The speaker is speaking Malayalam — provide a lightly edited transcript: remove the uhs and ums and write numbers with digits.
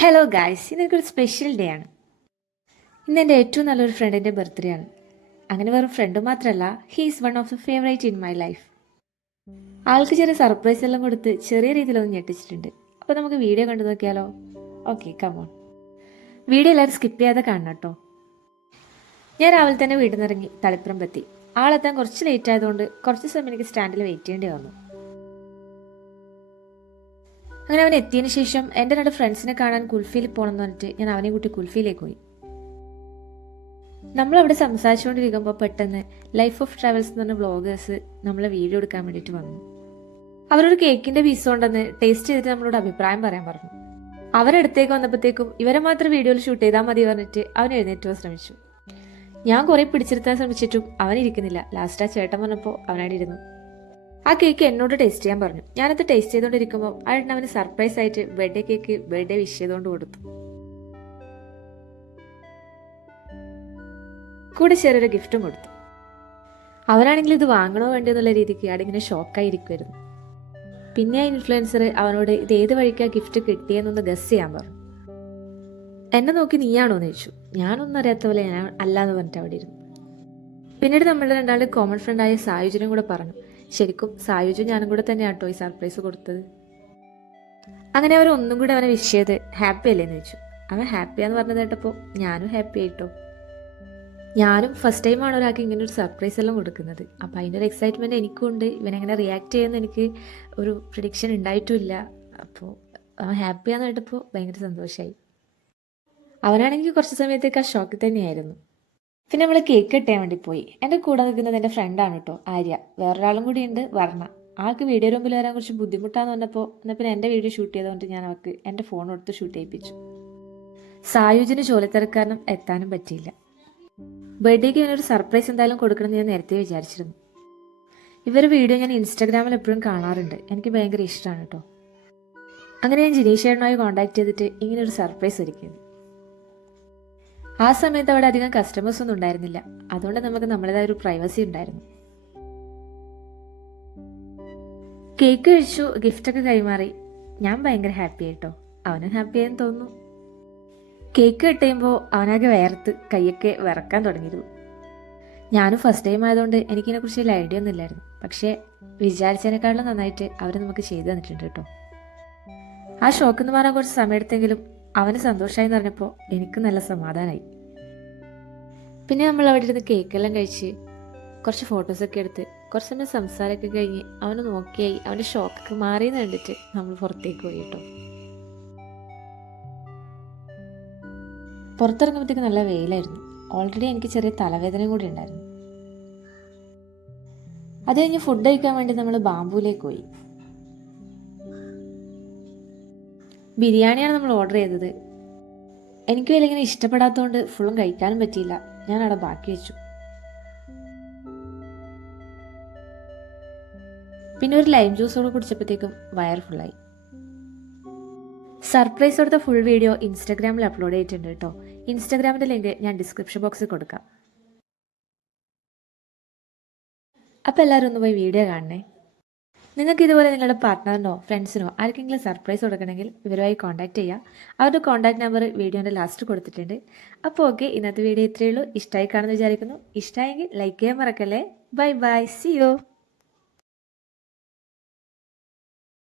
ഹലോ ഗായ്സ്, ഇന്നൊരു സ്പെഷ്യൽ ഡേ ആണ്. ഇന്ന് എൻ്റെ ഏറ്റവും നല്ലൊരു ഫ്രണ്ടിൻ്റെ ബർത്ത്ഡേ ആണ്. അങ്ങനെ വെറും ഫ്രണ്ട് മാത്രമല്ല, he is one of the favourite in my life. ആൾക്ക് ചെറിയ സർപ്രൈസ് എല്ലാം കൊടുത്ത് ചെറിയ രീതിയിലൊന്ന് ഞെട്ടിച്ചിട്ടുണ്ട്. അപ്പോൾ നമുക്ക് വീഡിയോ കണ്ടു നോക്കിയാലോ? Okay, come on. വീഡിയോ എല്ലാവരും സ്കിപ്പ് ചെയ്യാതെ കാണണം കേട്ടോ. ഞാൻ രാവിലെ തന്നെ വീട്ടിൽ നിന്ന് ഇറങ്ങി തളിപ്പറമ്പെത്തി. ആളെത്താൻ കുറച്ച് ലേറ്റ് ആയതുകൊണ്ട് കുറച്ച് സമയം എനിക്ക് സ്റ്റാൻഡിൽ വെയിറ്റ് ചെയ്യേണ്ടി വന്നു. അങ്ങനെ അവൻ എത്തിയതിന് ശേഷം എൻ്റെ 2 ഫ്രണ്ട്സിനെ കാണാൻ കുൽഫിയിൽ പോകണമെന്ന് പറഞ്ഞിട്ട് ഞാൻ അവനെ കൂട്ടി കുൽഫിയിലേക്ക് പോയി. നമ്മളവിടെ സംസാരിച്ചുകൊണ്ടിരിക്കുമ്പോൾ പെട്ടെന്ന് ലൈഫ് ഓഫ് ട്രാവൽസ് എന്ന് പറഞ്ഞ വ്ളോഗേഴ്സ് നമ്മളെ വീഡിയോ എടുക്കാൻ വേണ്ടിയിട്ട് വന്നു. അവരൊരു കേക്കിന്റെ പീസ് കൊണ്ടെന്ന് ടേസ്റ്റ് ചെയ്തിട്ട് നമ്മളോട് അഭിപ്രായം പറയാൻ പറഞ്ഞു. അവരടുത്തേക്ക് വന്നപ്പോഴത്തേക്കും ഇവരെ മാത്രം വീഡിയോയിൽ ഷൂട്ട് ചെയ്താൽ മതി പറഞ്ഞിട്ട് അവൻ എഴുന്നേറ്റ് ശ്രമിച്ചു. ഞാൻ കുറെ പിടിച്ചിരുത്താൻ ശ്രമിച്ചിട്ടും അവൻ ഇരിക്കുന്നില്ല. ലാസ്റ്റ് ആ ചേട്ടൻ പറഞ്ഞപ്പോൾ അവനവിടെ ഇരുന്നു. ആ കേക്ക് എന്നോട് ടേസ്റ്റ് ചെയ്യാൻ പറഞ്ഞു. ഞാനത് ടേസ്റ്റ് ചെയ്തുകൊണ്ടിരിക്കുമ്പോൾ അയാൾ അവന് സർപ്രൈസ് ആയിട്ട് ബർത്ത്ഡേ കേക്ക് ബർത്ത്ഡേ വിഷ് ചെയ്തുകൊണ്ട് കൊടുത്തു. കൂടെ ചെറിയൊരു ഗിഫ്റ്റും കൊടുത്തു. അവനാണെങ്കിൽ ഇത് വാങ്ങണോ വേണ്ടോ എന്നുള്ള രീതിക്ക് അയാളിങ്ങനെ ഷോക്കായിരിക്കുമായിരുന്നു. പിന്നെ ആ ഇൻഫ്ലുവൻസർ അവനോട് ഇത് ഏത് വഴിക്കാ ഗിഫ്റ്റ് കിട്ടിയെന്നൊന്ന് ഗസ് ചെയ്യാൻ പറഞ്ഞു. എന്നെ നോക്കി നീയാണോ എന്ന് ചോദിച്ചു. ഞാനൊന്നും അറിയാത്ത പോലെ ഞാൻ അല്ലാന്ന് പറഞ്ഞിട്ട് അവിടെ ഇരുന്നു. പിന്നീട് നമ്മളുടെ 2 കോമൺ ഫ്രണ്ടായ സായുജനും കൂടെ പറഞ്ഞു. ശരിക്കും സായുജും ഞാനും കൂടെ തന്നെ ആട്ടോ ഈ സർപ്രൈസ് കൊടുത്തത്. അങ്ങനെ അവർ ഒന്നും കൂടെ അവനെ വിഷ് ചെയ്ത് ഹാപ്പി അല്ലേന്ന് ചോദിച്ചു. അവൻ ഹാപ്പിയാന്ന് പറഞ്ഞത് കേട്ടപ്പോൾ ഞാനും ഹാപ്പി ആയിട്ടോ. ഞാനും ഫസ്റ്റ് ടൈമാണ് ഒരാൾക്ക് ഇങ്ങനെ ഒരു സർപ്രൈസ് എല്ലാം കൊടുക്കുന്നത്. അപ്പോൾ അതിൻ്റെ ഒരു എക്സൈറ്റ്മെൻറ്റ് എനിക്കുണ്ട്. ഇവനെങ്ങനെ റിയാക്ട് ചെയ്യുമെന്ന് എനിക്ക് ഒരു പ്രിഡിക്ഷൻ ഉണ്ടായിട്ടുമില്ല. അപ്പോൾ അവൻ ഹാപ്പിയാന്ന് കേട്ടപ്പോൾ ഭയങ്കര സന്തോഷമായി. അവനാണെങ്കിൽ കുറച്ച് സമയത്തേക്ക് ആ ഷോക്കിൽ തന്നെയായിരുന്നു. പിന്നെ നമ്മൾ കേക്ക് കെട്ടാൻ വേണ്ടി പോയി. എൻ്റെ കൂടെ നിൽക്കുന്നത് എൻ്റെ ഫ്രണ്ടാണ് കേട്ടോ, ആര്യ. വേറൊരാളും കൂടി ഉണ്ട്, വർണ്ണ. ആൾക്ക് വീഡിയോ റൂമിൽ വരാൻ കുറച്ച് ബുദ്ധിമുട്ടാന്ന് പറഞ്ഞപ്പോൾ എന്നാൽ പിന്നെ എൻ്റെ വീഡിയോ ഷൂട്ട് ചെയ്തുകൊണ്ട് ഞാൻ അവൾക്ക് എൻ്റെ ഫോൺ എടുത്ത് ഷൂട്ട് ചെയ്യിപ്പിച്ചു. സായുജിന് ജോലിത്തിരക്കാരനും എത്താനും പറ്റിയില്ല. ബർത്ത്ഡേക്ക് ഇവനൊരു സർപ്രൈസ് എന്തായാലും കൊടുക്കണമെന്ന് ഞാൻ നേരത്തെ വിചാരിച്ചിരുന്നു. ഇവരുടെ വീഡിയോ ഞാൻ ഇൻസ്റ്റാഗ്രാമിൽ എപ്പോഴും കാണാറുണ്ട്. എനിക്ക് ഭയങ്കര ഇഷ്ടമാണ് കേട്ടോ. അങ്ങനെ ഞാൻ ജിനീഷേട്ടനുമായി കോൺടാക്ട് ചെയ്തിട്ട് ഇങ്ങനൊരു സർപ്രൈസ് ഒരുക്കിയത്. ആ സമയത്ത് അവിടെ അധികം കസ്റ്റമേഴ്സ് ഒന്നും ഉണ്ടായിരുന്നില്ല. അതുകൊണ്ട് നമുക്ക് നമ്മുടേതായ ഒരു പ്രൈവസി ഉണ്ടായിരുന്നു. കേക്ക് കഴിച്ചു, ഗിഫ്റ്റൊക്കെ കൈമാറി. ഞാൻ ഭയങ്കര ഹാപ്പി ആയിട്ടോ. അവനും ഹാപ്പി ആയെന്ന് തോന്നുന്നു. കേക്ക് കെട്ടുമ്പോൾ അവനാകെ വേർത്ത് കൈയൊക്കെ വിറക്കാൻ തുടങ്ങിയിരുന്നു. ഞാനും ഫസ്റ്റ് ടൈം ആയതുകൊണ്ട് എനിക്കിതിനെക്കുറിച്ച് വലിയ ഐഡിയ ഒന്നും ഇല്ലായിരുന്നു. പക്ഷേ വിചാരിച്ചതിനേക്കാളും നന്നായിട്ട് അവർ നമുക്ക് ചെയ്തു തന്നിട്ടുണ്ട് കേട്ടോ. ആ ഷോക്കെന്ന് മാറാൻ കുറച്ച് സമയമെടുത്തെങ്കിലും അവന് സന്തോഷമായി എന്ന് പറഞ്ഞപ്പോൾ എനിക്ക് നല്ല സമാധാനമായി. പിന്നെ നമ്മൾ അവിടെ ഇരുന്ന് കേക്കെല്ലാം കഴിച്ച് കുറച്ച് ഫോട്ടോസൊക്കെ എടുത്ത് കുറച്ച് സമയം സംസാരമൊക്കെ കഴിഞ്ഞ് അവന് നോക്കിയായി അവൻ്റെ ഷോക്കൊക്കെ മാറിയെന്ന് കണ്ടിട്ട് നമ്മൾ പുറത്തേക്ക് പോയി കേട്ടോ. പുറത്തിറങ്ങുമ്പോഴത്തേക്ക് നല്ല വെയിലായിരുന്നു. ഓൾറെഡി എനിക്ക് ചെറിയ തലവേദനയും കൂടി ഉണ്ടായിരുന്നു. അത് കഴിഞ്ഞ് ഫുഡ് കഴിക്കാൻ വേണ്ടി നമ്മൾ ബാംബൂലേക്ക് പോയി. ബിരിയാണിയാണ് നമ്മൾ ഓർഡർ ചെയ്തത്. എനിക്ക് വലിയ ഇങ്ങനെ ഇഷ്ടപ്പെടാത്തതുകൊണ്ട് ഫുള്ളും കഴിക്കാനും പറ്റിയില്ല. ഞാൻ അവിടെ ബാക്കി വെച്ചു. പിന്നെ ഒരു ലൈം ജ്യൂസോടെ കുടിച്ചപ്പോഴത്തേക്കും വയർ ഫുള്ളായി. സർപ്രൈസ് കൊടുത്ത ഫുൾ വീഡിയോ ഇൻസ്റ്റാഗ്രാമിൽ അപ്ലോഡ് ചെയ്തിട്ടുണ്ട് കേട്ടോ. ഇൻസ്റ്റാഗ്രാമിൻ്റെ ലിങ്ക് ഞാൻ ഡിസ്ക്രിപ്ഷൻ ബോക്സിൽ കൊടുക്കാം. അപ്പോൾ എല്ലാവരും ഒന്ന് പോയി വീഡിയോ കാണണേ. നിങ്ങൾക്ക് ഇതുപോലെ നിങ്ങളുടെ പാർട്ട്ണറിനോ ഫ്രണ്ട്സിനോ ആർക്കെങ്കിലും സർപ്രൈസ് കൊടുക്കണമെങ്കിൽ ഇവരുമായി കോൺടാക്ട് ചെയ്യുക. അവരുടെ കോൺടാക്ട് നമ്പർ വീഡിയോൻ്റെ ലാസ്റ്റ് കൊടുത്തിട്ടുണ്ട്. അപ്പോൾ ഓക്കെ, ഇന്നത്തെ വീഡിയോ ഇത്രയേ ഉള്ളൂ. ഇഷ്ടമായി കാണുമെന്ന് വിചാരിക്കുന്നു. ഇഷ്ടമായെങ്കിൽ ലൈക്ക് ചെയ്യാൻ മറക്കല്ലേ. Bye bye, see U.